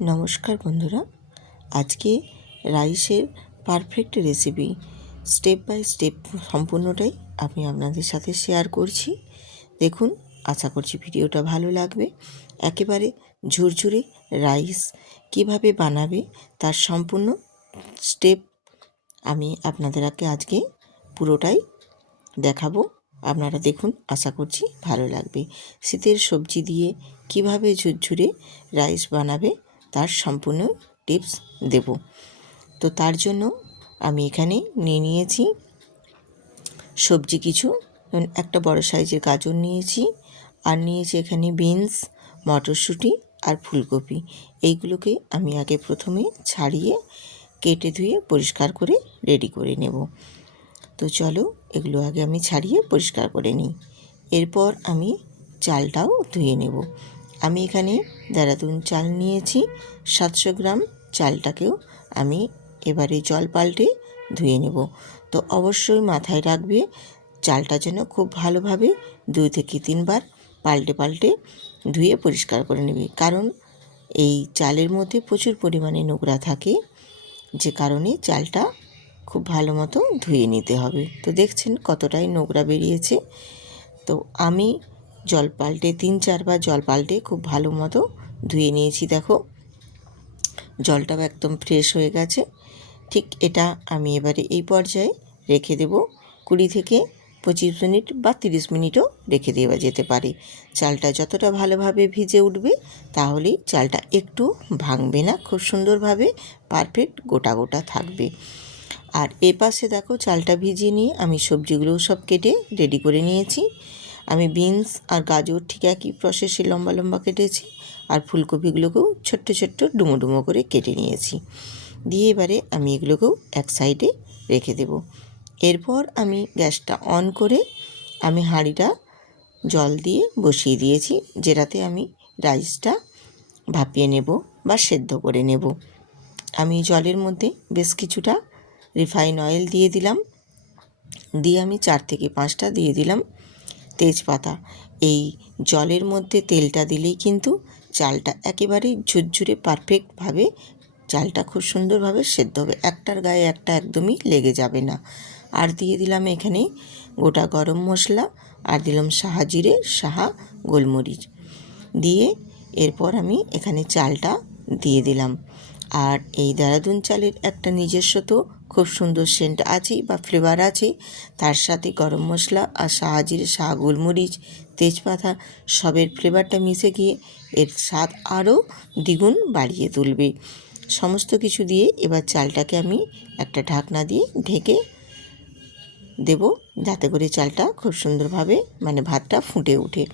নমস্কার বন্ধুরা, আজকে রাইসের perfect recipe step by step সম্পূর্ণটাই আমি আপনাদের সাথে শেয়ার করছি। দেখুন, আশা করছি ভিডিওটা ভালো লাগবে। একেবারে ঝুরঝুরে রাইস কিভাবে বানাবে তার সম্পূর্ণ স্টেপ আমি আপনাদেরকে আজকে পুরোটাই দেখাবো। আপনারা দেখুন, আশা করছি ভালো লাগবে। শীতের সবজি দিয়ে কিভাবে ঝুরঝুরে রাইস বানাবে তার সম্পূর্ণ টিপস দেব। তো তার জন্য আমি এখানে নিয়ে নিয়েছি সবজি কিছু, একটা বড় সাইজের গাজর নিয়েছি, আর নিয়েছি এখানে বিনস, মটরশুঁটি আর ফুলকপি। এইগুলোকে আমি আগে প্রথমে ছাড়িয়ে কেটে ধুয়ে পরিষ্কার করে রেডি করে নেব। তো চলো, এগুলো আগে আমি ছাড়িয়ে পরিষ্কার করে নিই। এরপর আমি চালটাও ধুয়ে নেব। আমি এখানে দেরাদুন চাল নিয়েছি 700 গ্রাম। চালটাকেও আমি এবারে জল পাল্টে ধুয়ে নেব। তো অবশ্যই মাথায় রাখবে, চালটা যেন খুব ভালোভাবে 2 থেকে 3 বার পাল্টে ধুয়ে পরিষ্কার করে নেবে, কারণ এই চালের মধ্যে প্রচুর পরিমাণে নোংরা থাকে, যে কারণে চালটা খুব ভালো মতো ধুয়ে নিতে হবে। তো দেখছেন কতটাই নোংরা বেরিয়েছে। তো আমি জল পাল্টে 3-4 বার জল পাল্টে খুব ভালো মতো ধুয়ে নিয়েছি। দেখো, জলটাও একদম ফ্রেশ হয়ে গেছে। ঠিক এটা আমি এবারে এই পর্যায়ে রেখে দেব 20 থেকে 25 মিনিট বা 30 মিনিটও রেখে দেওয়া যেতে পারে। চালটা যতটা ভালোভাবে ভিজে উঠবে তাহলেই চালটা একটু ভাঙবে না, খুব সুন্দরভাবে পারফেক্ট গোটা গোটা থাকবে। আর এ পাশে দেখো, চালটা ভিজিয়ে নিয়ে আমি সবজিগুলো সব কেটে রেডি করে নিয়েছি। আমি বিনস আর গাজর ঠিক একই প্রসেসে লম্বা লম্বা কেটেছি, আর ফুলকপিগুলোকেও ছোট্ট ছোট্ট ডুমো ডুমো করে কেটে নিয়েছি। দিয়ে এবারে আমি এগুলোকেও এক সাইডে রেখে দেব। এরপর আমি গ্যাসটা অন করে আমি হাঁড়িটা জল দিয়ে বসিয়ে দিয়েছি, যেটাতে আমি রাইসটা ভাপিয়ে নেব বা সেদ্ধ করে নেব। আমি জলের মধ্যে বেশ কিছুটা রিফাইন অয়েল দিয়ে দিলাম, দিয়ে আমি 4 থেকে 5টা দিয়ে দিলাম তেজপাতা। এই জলের মধ্যে তেলটা দিলেই কিন্তু চালটা একেবারেই ঝুরঝুরে পারফেক্টভাবে চালটা খুব সুন্দরভাবে সেদ্ধ হবে, একটার গায়ে একটা একদমই লেগে যাবে না। আর দিয়ে দিলাম এখানে গোটা গরম মশলা, আর দিলাম সাহা জিরে, সাহা গোলমরিচ দিয়ে এরপর আমি এখানে চালটা দিয়ে দিলাম। আর এই দেরাদুন চালের একটা নিজস্ব তো খুব সুন্দর সেন্ট আছেই বা ফ্লেভার আছে, তার সাথে গরম মশলা আর সাহা জিরে, সাহা গোলমরিচ, তেজপাতা সবের ফ্লেভারটা মিশে গিয়ে এর স্বাদ আরও দ্বিগুণ বাড়িয়ে তুলবে। সমস্ত কিছু দিয়ে এবার চালটাকে আমি একটা ঢাকনা দিয়ে ঢেকে দেব, যাতে করে চালটা খুব সুন্দরভাবে ভাতটা ফুটে ওঠে।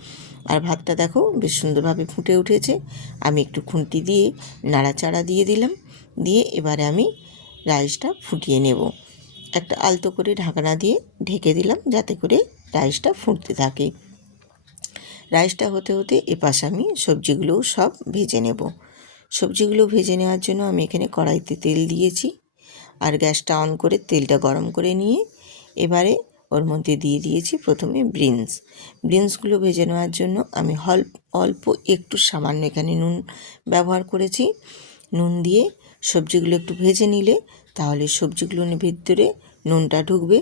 আর ভাতটা দেখো বেশ সুন্দরভাবে ফুটে উঠেছে। আমি একটু খুন্তি দিয়ে নাড়াচাড়া দিয়ে দিলাম, দিয়ে এবারে আমি রাইসটা ফুটিয়ে নেব। একটা আলতো করে ঢাকনা দিয়ে ঢেকে দিলাম, যাতে করে রাইসটা ফুটতে থাকে। রাইসটা হতে হতে এপাশে আমি সবজিগুলোও সব ভেজে নেব। সবজিগুলো ভেজে নেওয়ার জন্য আমি এখানে কড়াইতে তেল দিয়েছি, আর গ্যাসটা অন করে তেলটা গরম করে নিয়ে এবারে ওর মধ্যে দিয়ে দিয়েছি প্রথমে বিনসগুলো ভেজে নেওয়ার জন্য আমি অল্প একটু সামান্য এখানে নুন ব্যবহার করেছি। নুন দিয়ে সবজিগুলো একটু ভেজে নিলে তাহলে সবজিগুলোর ভিতরে নুনটা ঢুকবে,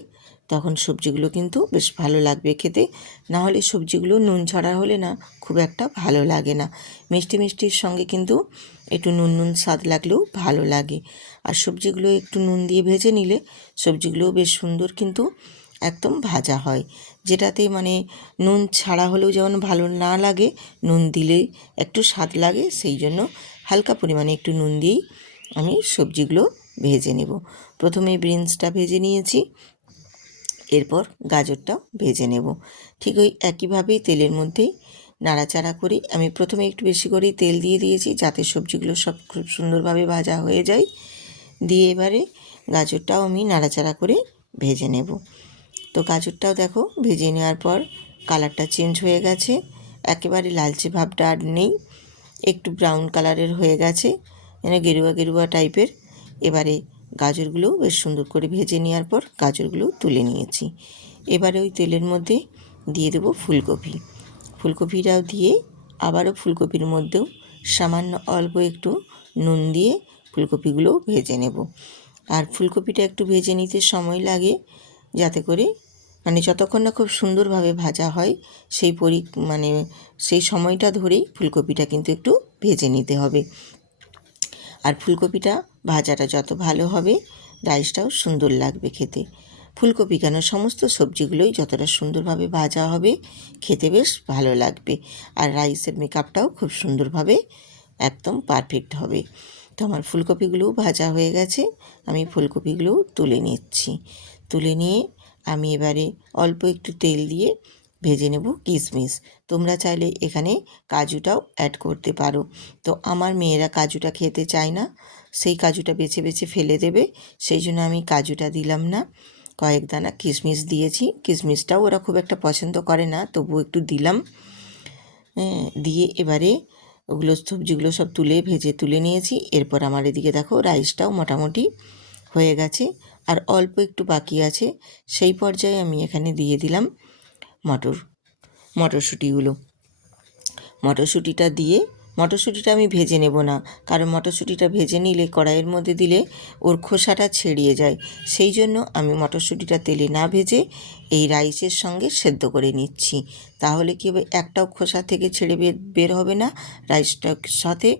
তখন সবজিগুলো কিন্তু বেশ ভালো লাগবে খেতে। না হলে সবজিগুলো নুন ছাড়া হলে না খুব একটা ভালো লাগে না। মিষ্টি মিষ্টির সঙ্গে কিন্তু একটু নুন নুন স্বাদ লাগলেও ভালো লাগে। আর সবজিগুলো একটু নুন দিয়ে ভেজে নিলে সবজিগুলোও বেশ সুন্দর কিন্তু একদম ভাজা হয়, যেটাতে নুন ছাড়া হলেও যেমন ভালো না লাগে, নুন দিলেই একটু স্বাদ লাগে। সেই জন্য হালকা পরিমাণে একটু নুন দিয়েই আমি সবজিগুলো ভেজে নেব। প্রথমে বিনসটা ভেজে নিয়েছি, এরপর গাজরটাও ভেজে নেব। ঠিক ওই একইভাবেই তেলের মধ্যেই নাড়াচাড়া করে আমি প্রথমে একটু বেশি করেই তেল দিয়ে দিয়েছি, যাতে সবজিগুলো সব খুব সুন্দরভাবে ভাজা হয়ে যায়। দিয়ে এবারে গাজরটাও আমি নাড়াচাড়া করে ভেজে নেব। তো গাজরটাও দেখো ভেজে নেওয়ার পর কালারটা চেঞ্জ হয়ে গেছে, একেবারে লালচে ভাবটা আর নেই, একটু ব্রাউন কালারের হয়ে গেছে, গেরুয়া গেরুয়া টাইপের। এবারে গাজরগুলোও বেশ সুন্দর করে ভেজে নেওয়ার পর গাজরগুলো তুলে নিয়েছি। এবারে ওই তেলের মধ্যে দিয়ে দেবো ফুলকপিটাও দিয়ে আবারও ফুলকপির মধ্যেও সামান্য অল্প একটু নুন দিয়ে ফুলকপিগুলো ভেজে নেব। আর ফুলকপিটা একটু ভেজে নিতে সময় লাগে, যাতে করে যতক্ষণ না খুব সুন্দরভাবে ভাজা হয় সেই সময়টা ধরেই ফুলকপিটা কিন্তু একটু ভেজে নিতে হবে। আর ফুলকপিটা ভাজাটা যত ভালো হবে রাইসটাও সুন্দর লাগবে খেতে। ফুলকপি কেন, সমস্ত সবজিগুলোই যতটা সুন্দরভাবে ভাজা হবে খেতে বেশ ভালো লাগবে, আর রাইসের মেকআপটাও খুব সুন্দরভাবে একদম পারফেক্ট হবে। তো আমার ফুলকপিগুলোও ভাজা হয়ে গেছে, আমি ফুলকপিগুলোও তুলে নিচ্ছি। তুলে নিয়ে আমি এবারে অল্প একটু তেল দিয়ে ভেজে নেব কিশমিশ। তোমরা চাইলে এখানে কাজুটাও অ্যাড করতে পারো। তো আমার মেয়েরা কাজুটা খেতে চায় না, সেই কাজুটা বেছে বেছে ফেলে দেবে, সেই জন্য আমি কাজুটা দিলাম না। কয়েক দানা কিশমিশ দিয়েছি, কিশমিশটাও ওরা খুব একটা পছন্দ করে না, তবু একটু দিলাম। দিয়ে এবারে ওগুলো সবজিগুলো সব ভেজে তুলে নিয়েছি। এরপর আমার এদিকে দেখো রাইসটাও মোটামুটি হয়ে গেছে, আর অল্প একটু বাকি আছে। সেই পর্যায়ে আমি এখানে দিয়ে দিলাম মটরশুঁটিগুলো। মটরশুঁটিটা আমি ভেজে নেব না, কারণ মটরশুঁটিটা ভেজে নিলে কড়াইয়ের মধ্যে দিলে ওর খোসাটা ছেড়িয়ে যায়। সেই জন্য আমি মটরশুঁটিটা তেলে না ভেজে এই রাইসের সঙ্গে সেদ্ধ করে নিচ্ছি। তাহলে কী হবে, একটাও খোসা থেকে ছেড়ে বের হবে না, রাইসটার সাথে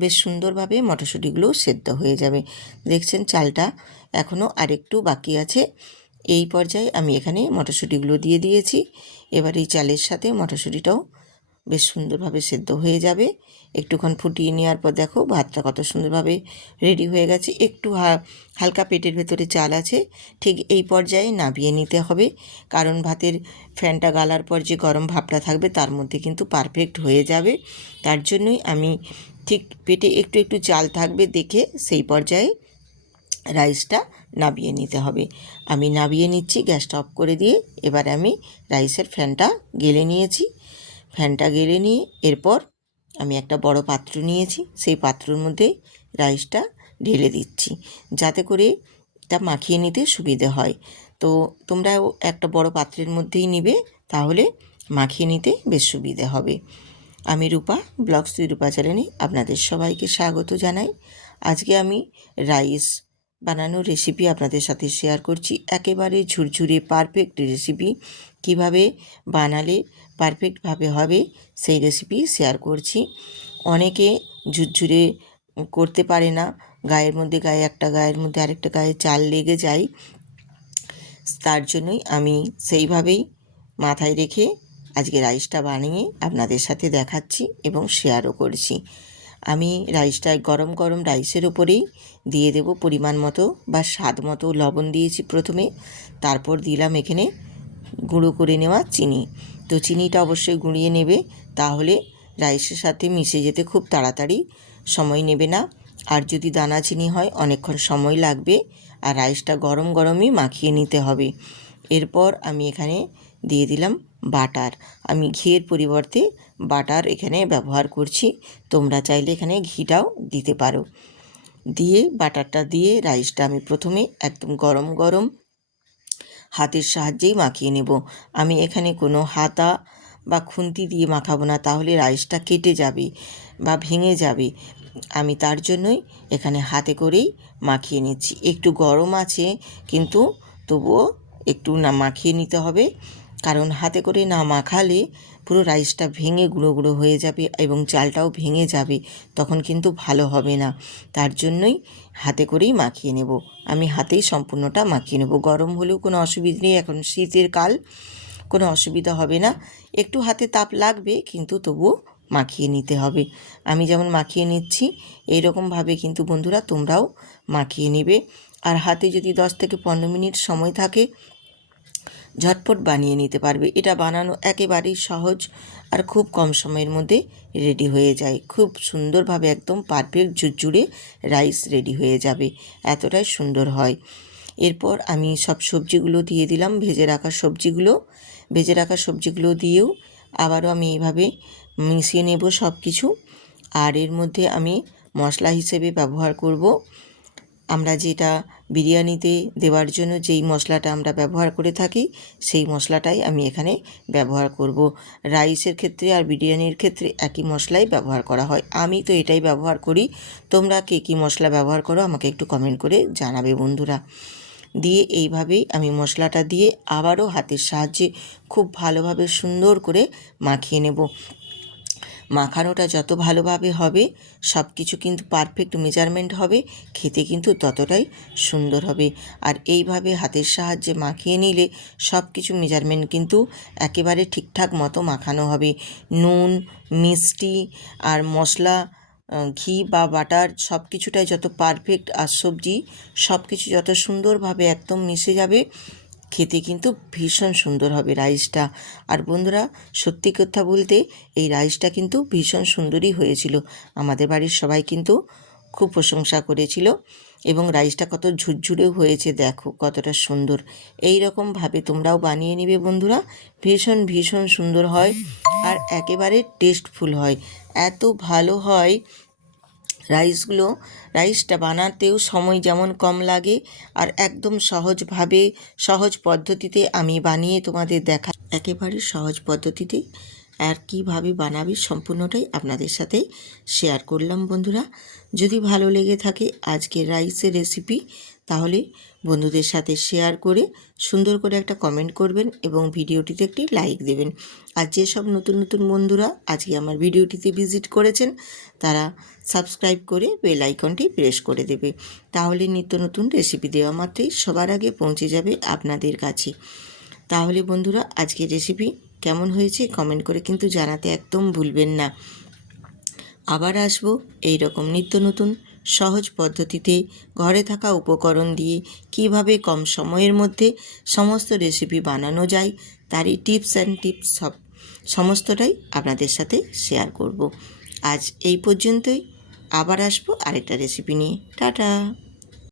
বেশ সুন্দরভাবে মটরশুঁটিগুলোও সেদ্ধ হয়ে যাবে। দেখছেন চালটা এখনও আরেকটু বাকি আছে। এই পর্যায়ে আমি এখানে মটরশুঁটিগুলো দিয়ে দিয়েছি। এবার এই চালের সাথে মটরশুঁটিটাও বেশ সুন্দরভাবে সেদ্ধ হয়ে যাবে। একটুক্ষণ ফুটিয়ে নেওয়ার পর দেখো ভাতটা কত সুন্দরভাবে রেডি হয়ে গেছে। একটু হালকা পেটের ভেতরে চাল আছে, ঠিক এই পর্যায়ে নামিয়ে নিতে হবে, কারণ ভাতের ফ্যানটা গালার পর যে গরম ভাবটা থাকবে তার মধ্যে কিন্তু পারফেক্ট হয়ে যাবে। তার জন্যই আমি ঠিক পেটে একটু একটু চাল থাকবে দেখে সেই পর্যায়ে রাইসটা নামিয়ে নিতে হবে। আমি নামিয়ে নিচ্ছি, গ্যাসটা অফ করে দিয়ে। এবার আমি রাইসের ফ্যানটা গেলে নিয়েছি। ফ্যানটা গেলে নিয়ে এরপর আমি একটা বড় পাত্র নিয়েছি, সেই পাত্রের মধ্যে রাইসটা ঢেলে দিচ্ছি, যাতে করে তা মাখিয়ে নিতে সুবিধে হয়। তো তোমরাও একটা বড় পাত্রের মধ্যেই নিবে, তাহলে মাখিয়ে নিতে বেশ সুবিধে হবে। আমি রূপা, ব্লগস উইথ রূপা চ্যানেলে আপনাদের সবাইকে স্বাগত জানাই। আজকে আমি রাইস বানানোর রেসিপি আপনাদের সাথে শেয়ার করছি। একেবারে ঝুরঝুরে পারফেক্ট রেসিপি, কিভাবে বানালে পারফেক্টভাবে হবে সেই রেসিপি শেয়ার করছি। অনেকে ঝুরঝুরে করতে পারে না, গায়ের মধ্যে আরেকটা গায়ে চাল লেগে যায়। তার জন্যই আমি সেইভাবেই মাথায় রেখে আজকে রাইসটা বানিয়ে আপনাদের সাথে দেখাচ্ছি এবং শেয়ারও করছি। আমি রাইসটা গরম গরম রাইসের ওপরেই দিয়ে দেব পরিমাণ মতো বা স্বাদ মতো লবণ দিয়েছি প্রথমে, তারপর দিলাম এখানে গুঁড়ো করে নেওয়া চিনি। তো চিনিটা অবশ্যই গুঁড়িয়ে নেবে, তাহলে রাইসের সাথে মিশে যেতে খুব তাড়াতাড়ি সময় নেবে না। আর যদি দানা চিনি হয় অনেকক্ষণ সময় লাগবে, আর রাইসটা গরম গরমই মাখিয়ে নিতে হবে। এরপর আমি এখানে দিয়ে দিলাম বাটার। আমি ঘিয়ের পরিবর্তে বাটার এখানে ব্যবহার করছি, তোমরা চাইলে এখানে ঘিটাও দিতে পারো। দিয়ে বাটারটা দিয়ে রাইসটা আমি প্রথমে একদম গরম গরম হাতের সাহায্যেই মাখিয়ে নেব। আমি এখানে কোনো হাতা বা খুন্তি দিয়ে মাখাবো না, তাহলে রাইসটা কেটে যাবে বা ভেঙে যাবে। আমি তার জন্যই এখানে হাতে করেই মাখিয়ে নিচ্ছি। একটু গরম আছে, কিন্তু তবুও একটু না মাখিয়ে নিতে হবে, কারণ হাতে করে না মাখালে পুরো রাইসটা ভেঙে গুঁড়ো গুঁড়ো হয়ে যাবে এবং চালটাও ভেঙে যাবে, তখন কিন্তু ভালো হবে না। তার জন্যই হাতে করেই মাখিয়ে নেব। আমি হাতেই সম্পূর্ণটা মাখিয়ে নেব। গরম হলেও কোনো অসুবিধা নেই, এখন শীতের কাল, কোনো অসুবিধা হবে না। একটু হাতে তাপ লাগবে, কিন্তু তবুও মাখিয়ে নিতে হবে। আমি যেমন মাখিয়ে নিচ্ছি এইরকমভাবে কিন্তু বন্ধুরা তোমরাও মাখিয়ে নেবে। আর হাতে যদি 10 থেকে 15 মিনিট সময় থাকে ঝটপট বানিয়ে নিতে পারবে। এটা বানানো একেবারেই সহজ, আর খুব কম সময়ের মধ্যে রেডি হয়ে যায়। খুব সুন্দরভাবে একদম পারফেক্ট ঝুরঝুরে রাইস রেডি হয়ে যাবে, এতটাই সুন্দর হয়। এরপর আমি সব সবজিগুলো দিয়ে দিলাম, ভেজে রাখা সবজিগুলো দিয়েও আবারও আমি এইভাবে মিশিয়ে নেব সব কিছু। আর এর মধ্যে আমি মশলা হিসেবে ব্যবহার করব আমরা যেটা বিরিয়ানিতে দেওয়ার জন্য যেই মশলাটা আমরা ব্যবহার করে থাকি সেই মশলাটাই আমি এখানে ব্যবহার করব। রাইসের ক্ষেত্রে আর বিরিয়ানির ক্ষেত্রে একই মশলাই ব্যবহার করা হয়। আমি তো এটাই ব্যবহার করি। তোমরা কে কী মশলা ব্যবহার করো আমাকে একটু কমেন্ট করে জানাবে বন্ধুরা। দিয়ে এইভাবেই আমি মশলাটা দিয়ে আবারও হাতের সাহায্যে খুব ভালোভাবে সুন্দর করে মাখিয়ে নেব। মাখানোটা যত ভালোভাবে হবে সব কিছু কিন্তু পারফেক্ট মেজারমেন্ট হবে, খেতে কিন্তু ততটাই সুন্দর হবে। আর এইভাবে হাতের সাহায্যে মাখিয়ে নিলে সব কিছু মেজারমেন্ট কিন্তু একেবারে ঠিকঠাক মতো মাখানো হবে। নুন, মিষ্টি আর মশলা, ঘি বা বাটার সব কিছুটাই যত পারফেক্ট, আর সবজি সব কিছু যত সুন্দরভাবে একদম মিশে যাবে, খেতে কিন্তু ভীষণ সুন্দর হবে রাইসটা। আর বন্ধুরা, সত্যি কথা বলতে এই রাইসটা কিন্তু ভীষণ সুন্দরই হয়েছিল। আমাদের বাড়ির সবাই কিন্তু খুব প্রশংসা করেছিল এবং রাইসটা কত ঝুরঝুরেও হয়েছে, দেখো কতটা সুন্দর। এই রকমভাবে তোমরাও বানিয়ে নিবে বন্ধুরা, ভীষণ ভীষণ সুন্দর হয় আর একেবারে টেস্টফুল হয়, এত ভালো হয় রাইসটা বানাতেও সময় যেমন কম লাগে আর একদম সহজভাবে সহজ পদ্ধতিতে আমি বানিয়ে তোমাদের দেখা, একেবারে সহজ পদ্ধতিতে আর কীভাবে বানাবি সম্পূর্ণটাই আপনাদের সাথে শেয়ার করলাম বন্ধুরা। যদি ভালো লেগে থাকে আজকের রাইসের রেসিপি, তাহলে বন্ধুদের সাথে শেয়ার করে সুন্দর করে একটা কমেন্ট করবেন এবং ভিডিওটিতে একটি লাইক দেবেন। আর যেসব নতুন নতুন বন্ধুরা আজকে আমার ভিডিওটিতে ভিজিট করেছেন তারা সাবস্ক্রাইব করে বেল আইকনটি প্রেস করে দেবে, তাহলে নিত্য নতুন রেসিপি দেওয়া মাত্রই সবার আগে পৌঁছে যাবে আপনাদের কাছে। তাহলে বন্ধুরা, আজকের রেসিপি কেমন হয়েছে কমেন্ট করে কিন্তু জানাতে একদম ভুলবেন না। আবার আসবো এই রকম নিত্য নতুন সহজ পদ্ধতিতে ঘরে থাকা উপকরণ দিয়ে কিভাবে কম সময়ের মধ্যে সমস্ত রেসিপি বানানো যায় তারই টিপস অ্যান্ড টিপস সমস্তটাই আপনাদের সাথে শেয়ার করব। আজ এই পর্যন্তই, আবার আসবো আরেকটা রেসিপি নিয়ে। টাটা।